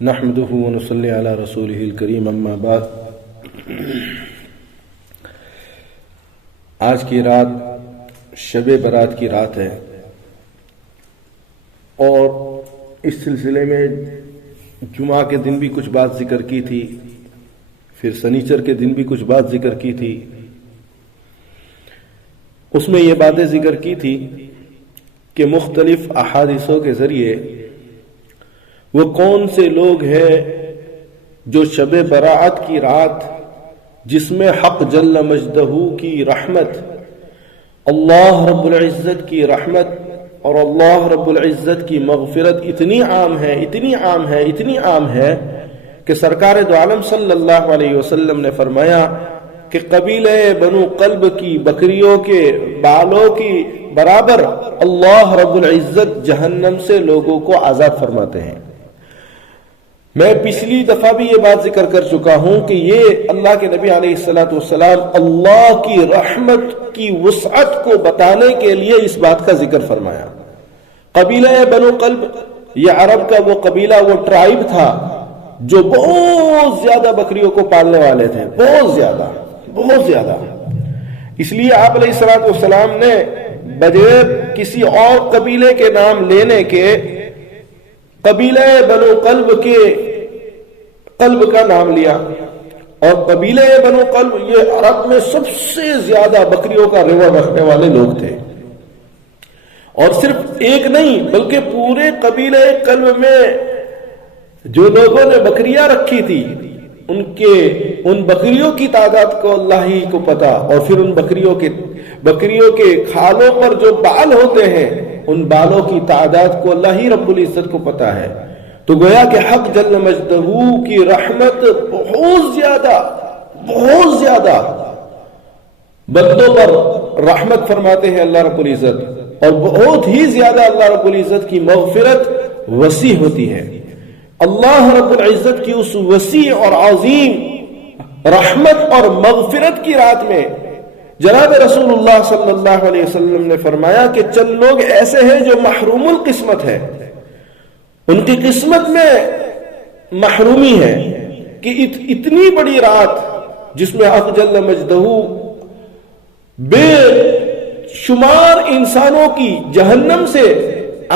نحمده ونصلي على رسوله الكريم اما بعد۔ آج کی رات شب برات کی رات ہے، اور اس سلسلے میں جمعہ کے دن بھی کچھ بات ذکر کی تھی، پھر سنیچر کے دن بھی کچھ بات ذکر کی تھی۔ اس میں یہ باتیں ذکر کی تھی کہ مختلف احادیثوں کے ذریعے وہ کون سے لوگ ہیں جو شب برات کی رات، جس میں حق جل مجدہ کی رحمت، اللہ رب العزت کی رحمت اور اللہ رب العزت کی مغفرت اتنی عام ہے، اتنی عام ہے، اتنی عام ہے کہ سرکار دو عالم صلی اللہ علیہ وسلم نے فرمایا کہ قبیلہ بنو قلب کی بکریوں کے بالوں کی برابر اللہ رب العزت جہنم سے لوگوں کو آزاد فرماتے ہیں۔ میں پچھلی دفعہ بھی یہ بات ذکر کر چکا ہوں کہ یہ اللہ کے نبی علیہ السلام اللہ کی رحمت کی وسعت کو بتانے کے لیے اس بات کا ذکر فرمایا۔ قبیلہ بنو قلب، یہ عرب کا وہ قبیلہ، وہ ٹرائب تھا جو بہت زیادہ بکریوں کو پالنے والے تھے، بہت زیادہ، بہت زیادہ۔ اس لیے آپ علیہ السلام نے بغیر کسی اور قبیلے کے نام لینے کے قبیلہ بنو قلب کے قلب کا نام لیا، اور قبیلہ بنو قلب یہ عرب میں سب سے زیادہ بکریوں کا ریوڑ رکھنے والے لوگ تھے، اور صرف ایک نہیں بلکہ پورے قبیلہ قلب میں جو لوگوں نے بکریاں رکھی تھی ان بکریوں کی تعداد کو اللہ ہی کو پتا، اور پھر ان بکریوں کے کھالوں پر جو بال ہوتے ہیں ان بالوں کی تعداد کو اللہ ہی رب العزت کو پتا ہے۔ تو گویا کہ حق جل مجدہ کی رحمت بہت زیادہ بندوں پر رحمت فرماتے ہیں اللہ رب العزت، اور بہت ہی زیادہ اللہ رب العزت کی مغفرت وسیع ہوتی ہے۔ اللہ رب العزت کی اس وسیع اور عظیم رحمت اور مغفرت کی رات میں جناب رسول اللہ صلی اللہ علیہ وسلم نے فرمایا کہ چند لوگ ایسے ہیں جو محروم القسمت ہے، ان کی قسمت میں محرومی ہے کہ اتنی بڑی رات جس میں حق جل مجدہ بے شمار انسانوں کی جہنم سے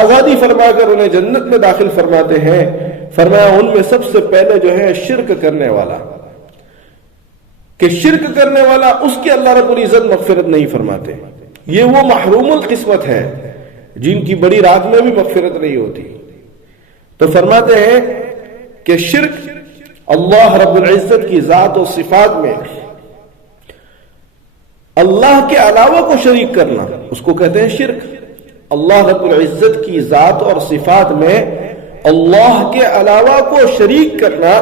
آزادی فرما کر انہیں جنت میں داخل فرماتے ہیں، فرمایا ان میں سب سے پہلے جو ہے شرک کرنے والا، کہ شرک کرنے والا اس کے اللہ رب العزت مغفرت نہیں فرماتے۔ یہ وہ محروم القسمت ہے جن کی بڑی رات میں بھی مغفرت نہیں ہوتی۔ تو فرماتے ہیں کہ شرک اللہ رب العزت کی ذات و صفات میں اللہ کے علاوہ کو شریک کرنا، اس کو کہتے ہیں شرک۔ اللہ رب العزت کی ذات اور صفات میں اللہ کے علاوہ کو شریک کرنا،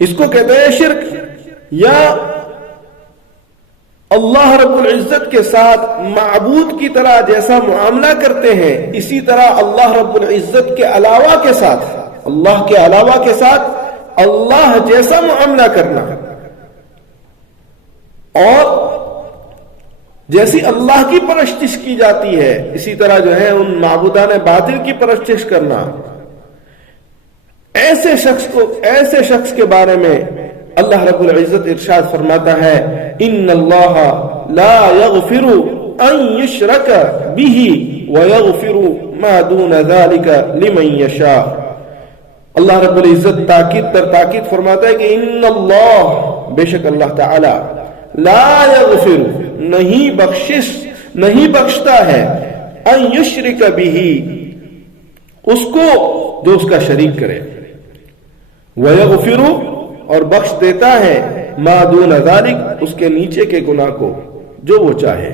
اس کو کہتے ہیں شرک۔ یا اللہ رب العزت کے ساتھ معبود کی طرح جیسا معاملہ کرتے ہیں، اسی طرح اللہ رب العزت کے علاوہ کے ساتھ، اللہ کے علاوہ کے ساتھ اللہ جیسا معاملہ کرنا، اور جیسی اللہ کی پرستش کی جاتی ہے اسی طرح جو ہے ان معبودان باطل کی پرستش کرنا۔ ایسے شخص کے بارے میں اللہ رب العزت ارشاد فرماتا ہے ان اللہ لا یغفر ان یشرک به ویغفر ما دون ذلک لمن یشاء۔ اللہ رب العزت تاکید پر تاکید فرماتا ہے کہ ان اللہ، بے شک اللہ تعالی، لا یغفر، نہیں بخشتا ہے، ان یشرک به، اس کو جو اس کا شریک کرے، ویغفر، اور بخش دیتا ہے، ما دون ذالک، اس کے نیچے کے گناہ کو جو وہ چاہے۔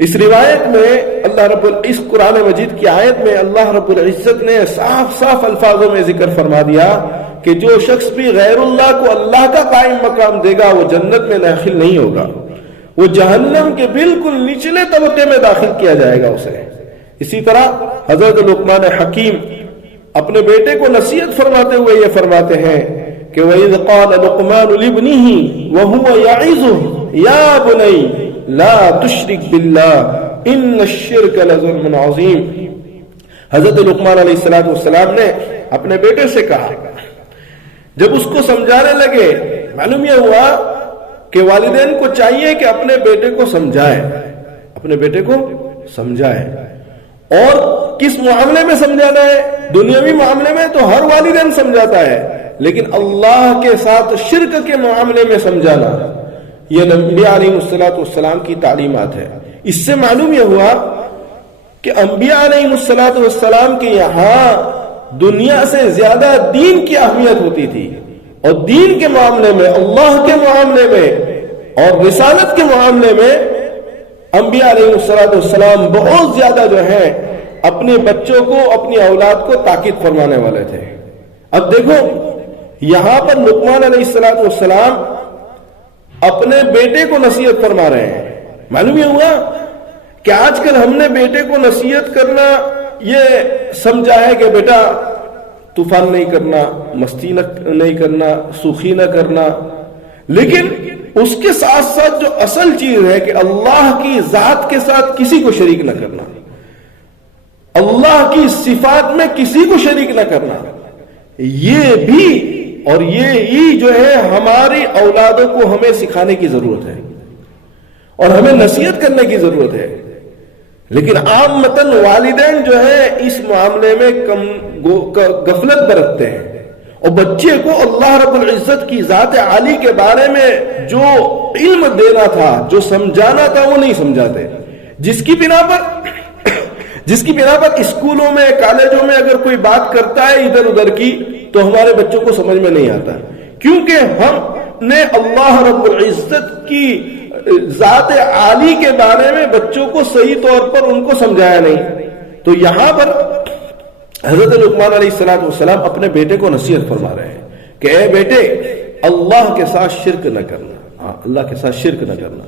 اس روایت میں اس قرآن مجید کی آیت میں اللہ رب العزت نے صاف الفاظوں میں ذکر فرما دیا کہ جو شخص بھی غیر اللہ کو اللہ کا قائم مقام دے گا وہ جنت میں داخل نہیں ہوگا، وہ جہنم کے بالکل نچلے طبقے میں داخل کیا جائے گا اسے۔ اسی طرح حضرت لقمان حکیم اپنے بیٹے کو نصیحت فرماتے ہوئے یہ فرماتے ہیں کہ وَإِذْ قَالَ لُقْمَانُ لِابْنِهِ وَهُوَ يَعِظُهُ يَا بُنَيَّ لَا تُشْرِكْ بِاللَّهِ إِنَّ الشِّرْكَ لَظُلْمٌ عَظِيمٌ۔ حضرت لقمان علیہ السلام نے اپنے بیٹے سے کہا، جب اس کو سمجھانے لگے، معلوم یہ ہوا کہ والدین کو چاہیے کہ اپنے بیٹے کو سمجھائے، اپنے بیٹے کو سمجھائے۔ اور کس معاملے میں سمجھانا ہے؟ دنیاوی معاملے میں تو ہر والدین سمجھاتا ہے، لیکن اللہ کے ساتھ شرک کے معاملے میں سمجھانا، یہ نبی علیہ السلام کی تعلیمات ہے۔ اس سے معلوم یہ ہوا کہ انبیاء علیہ السلام کے یہاں دنیا سے زیادہ دین کی اہمیت ہوتی تھی، اور دین کے معاملے میں، اللہ کے معاملے میں اور رسالت کے معاملے میں انبیاء علیہ السلام بہت زیادہ جو ہے اپنے بچوں کو، اپنی اولاد کو تاکید فرمانے والے تھے۔ اب دیکھو یہاں پر لقمان علیہ السلام اپنے بیٹے کو نصیحت فرما رہے ہیں۔ معلوم یہ ہوا کہ آج کل ہم نے بیٹے کو نصیحت کرنا یہ سمجھا ہے کہ بیٹا طوفان نہیں کرنا، مستی نہیں کرنا، سوخی نہ کرنا، لیکن اس کے ساتھ ساتھ جو اصل چیز ہے کہ اللہ کی ذات کے ساتھ کسی کو شریک نہ کرنا، اللہ کی صفات میں کسی کو شریک نہ کرنا، یہ بھی اور یہ جو ہے ہماری اولادوں کو ہمیں سکھانے کی ضرورت ہے اور ہمیں نصیحت کرنے کی ضرورت ہے۔ لیکن عامتاً والدین جو ہے اس معاملے میں غفلت برتتے ہیں، اور بچے کو اللہ رب العزت کی ذات عالی کے بارے میں جو علم دینا تھا، جو سمجھانا تھا، وہ نہیں سمجھاتے، جس کی بنا پر اسکولوں میں، کالجوں میں اگر کوئی بات کرتا ہے ادھر ادھر کی تو ہمارے بچوں کو سمجھ میں نہیں آتا، کیونکہ ہم نے اللہ رب العزت کی ذات عالی کے بارے میں بچوں کو صحیح طور پر ان کو سمجھایا نہیں۔ تو یہاں پر حضرت لقمان علیہ السلام اپنے بیٹے کو نصیحت فرما رہے ہیں کہ اے بیٹے، اللہ کے ساتھ شرک نہ کرنا، ہاں اللہ کے ساتھ شرک نہ کرنا۔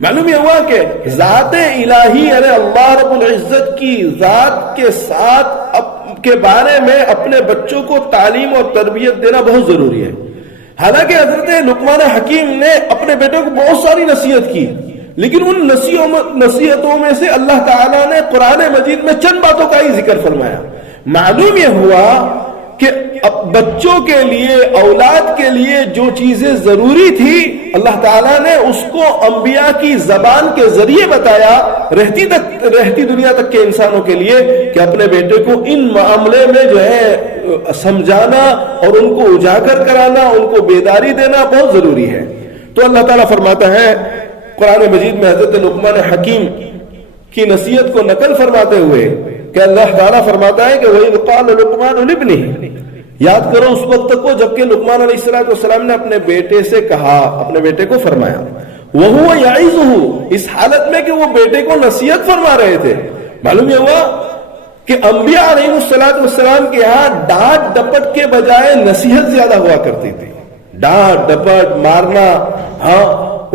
معلوم یہ ہوا کہ ذات الہی یعنی اللہ رب العزت کی ذات کے ساتھ کے بارے میں اپنے بچوں کو تعلیم اور تربیت دینا بہت ضروری ہے۔ حالانکہ حضرت لقمان حکیم نے اپنے بیٹے کو بہت ساری نصیحت کی، لیکن ان نصیحتوں میں سے اللہ تعالیٰ نے قرآن مجید میں چند باتوں کا ہی ذکر فرمایا۔ معلوم یہ ہوا کہ بچوں کے لیے، اولاد کے لیے جو چیزیں ضروری تھی اللہ تعالیٰ نے اس کو انبیاء کی زبان کے ذریعے بتایا رہتی دنیا تک کے انسانوں کے لیے کہ اپنے بیٹے کو ان معاملے میں جو ہے سمجھانا اور ان کو اجاگر کرانا، ان کو بیداری دینا بہت ضروری ہے۔ تو اللہ تعالیٰ فرماتا ہے قرآن مجید میں حضرت لقمان حکیم کی نصیحت کو نقل فرماتے ہوئے کہ اللہ تعالیٰ فرماتا ہے کہ وَإِذْ قَالَ لُقْمَانُ لِابْنِهِ، یاد کرو اس وقت کو جبکہ لقمان علیہ السلام نے اپنے بیٹے سے کہا، اپنے بیٹے کو فرمایا، وَهُوَ يَعِظُهُ، اس حالت میں کہ وہ بیٹے کو نصیحت فرما رہے تھے۔ معلوم یہ ہوا کہ انبیاء علیہ السلام کے ہاں ڈانٹ ڈپٹ کے بجائے نصیحت زیادہ ہوا کرتی تھی۔ ڈانٹ ڈپٹ، مارنا، ہاں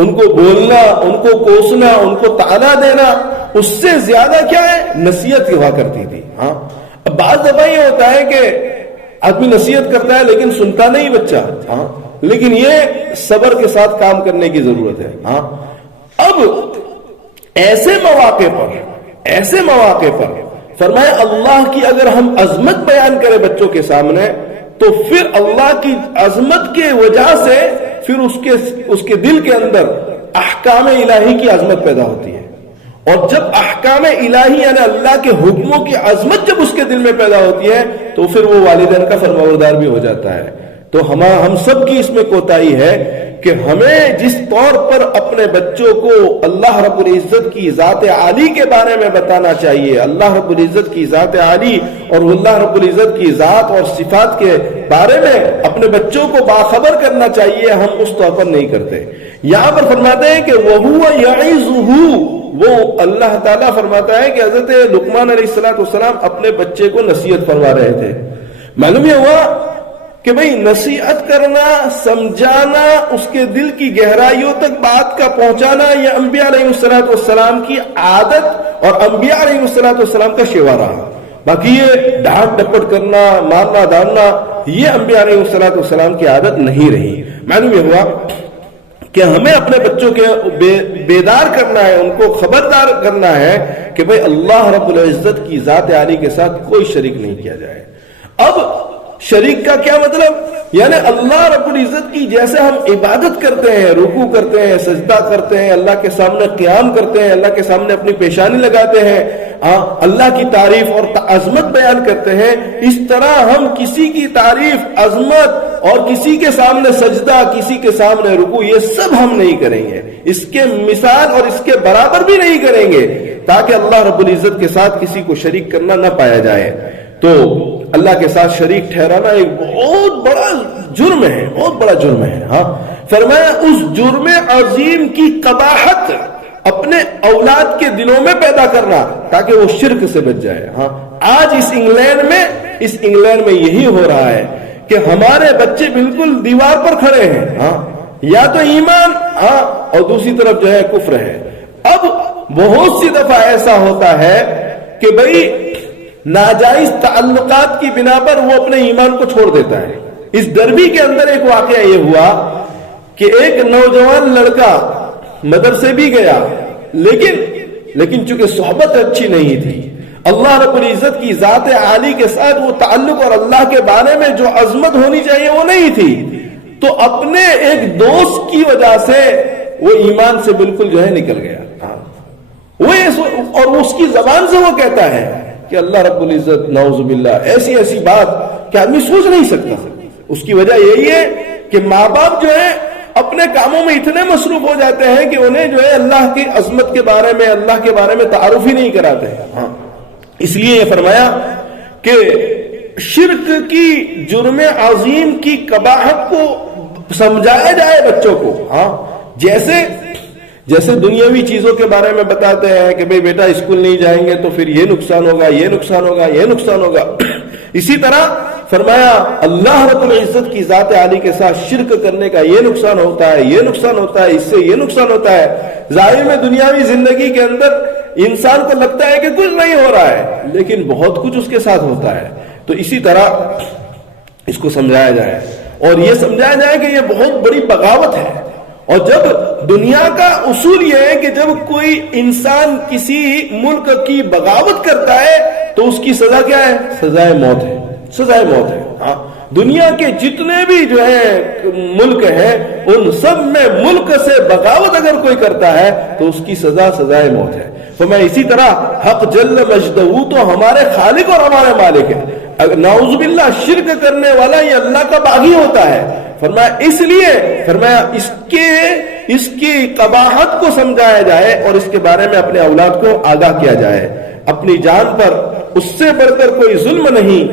ان کو بولنا، ان کو کوسنا، ان کو طعنہ دینا، اس سے زیادہ کیا ہے نصیحت ہوا کرتی تھی۔ ہاں اب بعض دفعہ یہ ہوتا ہے کہ آدمی نصیحت کرتا ہے لیکن سنتا نہیں بچہ، ہاں لیکن یہ صبر کے ساتھ کام کرنے کی ضرورت ہے۔ ہاں اب ایسے مواقع پر فرمائے اللہ کی اگر ہم عظمت بیان کریں بچوں کے سامنے تو پھر اللہ کی عظمت کے وجہ سے پھر اس کے دل کے اندر احکام الہی کی عظمت پیدا ہوتی ہے، اور جب احکام الہی یعنی اللہ کے حکموں کی عظمت جب اس کے دل میں پیدا ہوتی ہے تو پھر وہ والدین کا فرمانبردار بھی ہو جاتا ہے۔ تو ہم سب کی اس میں کوتاہی ہے کہ ہمیں جس طور پر اپنے بچوں کو اللہ رب العزت کی ذات عالی کے بارے میں بتانا چاہیے، اللہ رب العزت کی ذات عالی اور اللہ رب العزت کی ذات اور صفات کے بارے میں اپنے بچوں کو باخبر کرنا چاہیے، ہم اس طور پر نہیں کرتے۔ یہاں پر فرماتے ہیں کہ وَهُوَ يَعِظُهُ، وہ اللہ تعالیٰ فرماتا ہے کہ حضرت لقمان علیہ السلام اپنے بچے کو نصیحت فرما رہے تھے۔ معلوم یہ ہوا کہ بھئی نصیحت کرنا، سمجھانا، اس کے دل کی گہرائیوں تک بات کا پہنچانا، یہ انبیاء علیہ السلام کی عادت اور انبیاء علیہ السلام کا شیوا رہا۔ باقی یہ ڈانٹ ڈپٹ کرنا، مارنا دھارنا، یہ انبیاء علیہ السلام کی عادت نہیں رہی۔ معلوم یہ ہوا کہ ہمیں اپنے بچوں کے بیدار کرنا ہے، ان کو خبردار کرنا ہے کہ بھئی اللہ رب العزت کی ذات عالی کے ساتھ کوئی شریک نہیں کیا جائے۔ اب شریک کا کیا مطلب؟ یعنی اللہ رب العزت کی جیسے ہم عبادت کرتے ہیں، رکوع کرتے ہیں، سجدہ کرتے ہیں، اللہ کے سامنے قیام کرتے ہیں، اللہ کے سامنے اپنی پیشانی لگاتے ہیں، اللہ کی تعریف اور عظمت بیان کرتے ہیں، اس طرح ہم کسی کی تعریف، عظمت اور کسی کے سامنے سجدہ، کسی کے سامنے رکوع، یہ سب ہم نہیں کریں گے، اس کے مثال اور اس کے برابر بھی نہیں کریں گے، تاکہ اللہ رب العزت کے ساتھ کسی کو شریک کرنا نہ پایا جائے۔ تو اللہ کے ساتھ شریک ٹھہرانا ایک بہت بڑا جرم ہے، بہت بڑا جرم ہے۔ ہاں فرمایا اس جرم عظیم کی قباحت اپنے اولاد کے دلوں میں پیدا کرنا تاکہ وہ شرک سے بچ جائے۔ ہاں آج اس انگلینڈ میں یہی ہو رہا ہے کہ ہمارے بچے بالکل دیوار پر کھڑے ہیں، ہاں یا تو ایمان، ہاں اور دوسری طرف جو ہے کفر ہے۔ اب بہت سی دفعہ ایسا ہوتا ہے کہ بھئی ناجائز تعلقات کی بنا پر وہ اپنے ایمان کو چھوڑ دیتا ہے۔ اس دربی کے اندر ایک واقعہ یہ ہوا کہ ایک نوجوان لڑکا مدرسے بھی گیا، لیکن چونکہ صحبت اچھی نہیں تھی، اللہ رب العزت کی ذات عالی کے ساتھ وہ تعلق اور اللہ کے بارے میں جو عظمت ہونی چاہیے وہ نہیں تھی، تو اپنے ایک دوست کی وجہ سے وہ ایمان سے بالکل جو ہے نکل گیا۔ اور اس کی زبان سے وہ کہتا ہے کہ اللہ رب العزت نعوذ باللہ ایسی بات کہ آدمی سوچ نہیں سکتا۔ اس کی وجہ یہی ہے کہ ماں باپ جو ہے اپنے کاموں میں اتنے مصروف ہو جاتے ہیں کہ انہیں جو ہے اللہ کی عظمت کے بارے میں، اللہ کے بارے میں تعارف ہی نہیں کراتے۔ ہاں اس لیے یہ فرمایا کہ شرک کی جرم عظیم کی قباحت کو سمجھایا جائے بچوں کو۔ ہاں جیسے دنیاوی چیزوں کے بارے میں بتاتے ہیں کہ بھئی بیٹا اسکول نہیں جائیں گے تو پھر یہ نقصان ہوگا، یہ نقصان ہوگا، یہ نقصان ہوگا، اسی طرح فرمایا اللہ رب العزت کی ذات عالی کے ساتھ شرک کرنے کا یہ نقصان ہوتا ہے، یہ نقصان ہوتا ہے، اس سے یہ نقصان ہوتا ہے۔ ظاہر میں دنیاوی زندگی کے اندر انسان کو لگتا ہے کہ کچھ نہیں ہو رہا ہے، لیکن بہت کچھ اس کے ساتھ ہوتا ہے۔ تو اسی طرح اس کو سمجھایا جائے اور یہ سمجھایا جائے کہ یہ بہت بڑی بغاوت ہے۔ اور جب دنیا کا اصول یہ ہے کہ جب کوئی انسان کسی ملک کی بغاوت کرتا ہے تو اس کی سزا کیا ہے؟ سزائے موت ہے، سزائے موت ہے۔ ہاں دنیا کے جتنے بھی جو ہے ملک ہیں ان سب میں ملک سے بغاوت اگر کوئی کرتا ہے تو اس کی سزا سزائے موت ہے۔ تو میں اسی طرح حق جل مجدہ تو ہمارے خالق اور ہمارے مالک ہے، نعوذ باللہ شرک کرنے والا یہ اللہ کا باغی ہوتا ہے۔ فرمایا اس لیے فرمایا اس کی قباحت کو سمجھایا جائے اور اس کے بارے میں اپنے اولاد کو آگاہ کیا جائے۔ اپنی جان پر اس سے بڑھ کر کوئی ظلم نہیں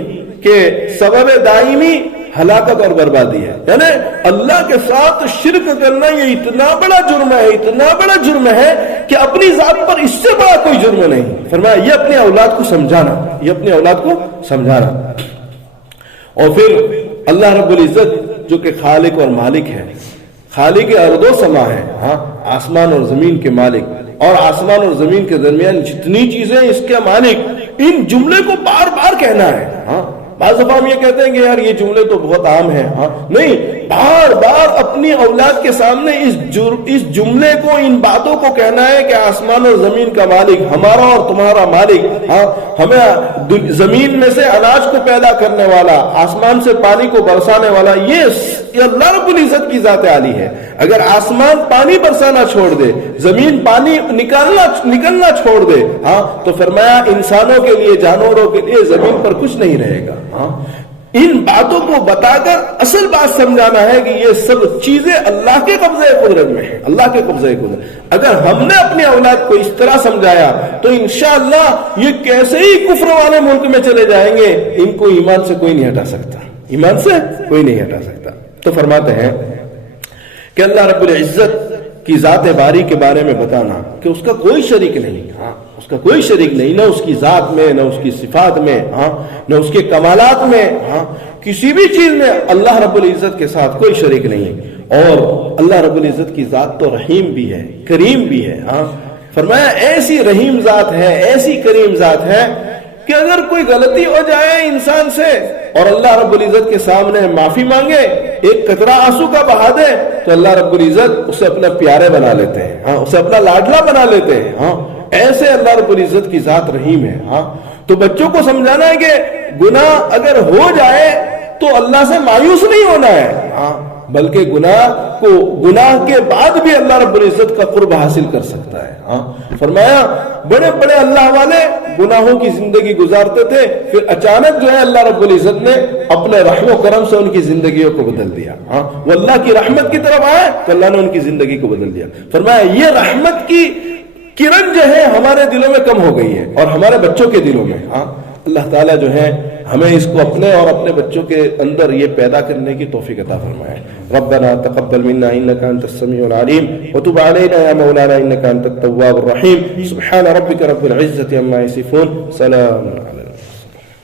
کہ سبب دائمی ہلاکت اور بربادی ہے۔ یعنی اللہ کے ساتھ شرک کرنا یہ اتنا بڑا جرم ہے، اتنا بڑا جرم ہے کہ اپنی ذات پر اس سے بڑا کوئی جرم نہیں۔ فرمایا یہ اپنے اولاد کو سمجھانا، یہ اپنے اولاد کو سمجھانا۔ اور پھر اللہ رب العزت جو کہ خالق اور مالک ہے، خالق ارض و سما ہے، ہاں آسمان اور زمین کے مالک، اور آسمان اور زمین کے درمیان جتنی چیزیں اس کے مالک، ان جملے کو بار بار کہنا ہے۔ ہاں بعض دفعہ ہم یہ کہتے ہیں کہ یار یہ جملے تو بہت عام ہیں، ہاں نہیں، بار بار اپنی اولاد کے سامنے اس جملے کو، ان باتوں کو کہنا ہے کہ آسمان اور زمین کا مالک ہمارا اور تمہارا مالک، ہاں ہمیں زمین میں سے اناج کو پیدا کرنے والا، آسمان سے پانی کو برسانے والا، یہ اللہ رب العزت کی ذات عالی ہے۔ اگر آسمان پانی برسانا چھوڑ دے، زمین پانی نکلنا چھوڑ دے، ہاں تو فرمایا انسانوں کے لیے، جانوروں کے لیے زمین پر کچھ نہیں رہے گا۔ ان باتوں کو بتا کر اصل بات سمجھانا ہے کہ یہ سب چیزیں اللہ کے قبضے قدرت میں ہیں، اللہ کے قبضے قدرت۔ اگر ہم نے اپنی اولاد کو اس طرح سمجھایا تو انشاءاللہ یہ کیسے ہی کفر والے ملک میں چلے جائیں گے، ان کو ایمان سے کوئی نہیں ہٹا سکتا، ایمان سے کوئی نہیں ہٹا سکتا۔ تو فرماتے ہیں کہ اللہ رب العزت کی ذات باری کے بارے میں بتانا کہ اس کا کوئی شریک نہیں، ہاں اس کا کوئی شریک نہیں، نہ اس کی ذات میں، نہ اس کی صفات میں، ہاں نہ اس کے کمالات میں، ہاں کسی بھی چیز میں اللہ رب العزت کے ساتھ کوئی شریک نہیں۔ اور اللہ رب العزت کی ذات تو رحیم بھی ہے، کریم بھی ہے۔ ہاں فرمایا ایسی رحیم ذات ہے، ایسی کریم ذات ہے کہ اگر کوئی غلطی ہو جائے انسان سے اور اللہ رب العزت کے سامنے معافی مانگے ایک قطرہ آنسو کا بہا دے تو اللہ رب العزت اسے اپنا پیارے بنا لیتے ہیں، ہاں اسے اپنا لاڈلا بنا لیتے ہیں، ہاں ایسے اللہ رب العزت کی ذات رحیم ہے۔ ہاں تو بچوں کو سمجھانا ہے کہ گناہ اگر ہو جائے تو اللہ سے مایوس نہیں ہونا ہے، ہاں بلکہ گناہ کے بعد بھی اللہ رب العزت کا قرب حاصل کر سکتا ہے۔ ہاں فرمایا بڑے بڑے اللہ والے گناہوں کی زندگی گزارتے تھے، پھر اچانک جو ہے اللہ رب العزت نے اپنے رحم و کرم سے ان کی زندگیوں کو بدل دیا۔ ہاں وہ اللہ کی رحمت کی طرف آئے تو اللہ نے ان کی زندگی کو بدل دیا۔ فرمایا یہ رحمت کی کرن جو ہے ہمارے دلوں میں کم ہو گئی ہے اور ہمارے بچوں کے دلوں میں۔ ہاں اللہ تعالیٰ جو ہے ہمیں اس کو اپنے اور اپنے بچوں کے اندر یہ پیدا کرنے کی توفیق عطا فرمائے۔ ربنا تقبل منا انك انت السميع العليم وتب علينا يا مولانا انك انت التواب الرحيم۔ سبحان ربك رب العزة عما يصفون، سلام عليكم۔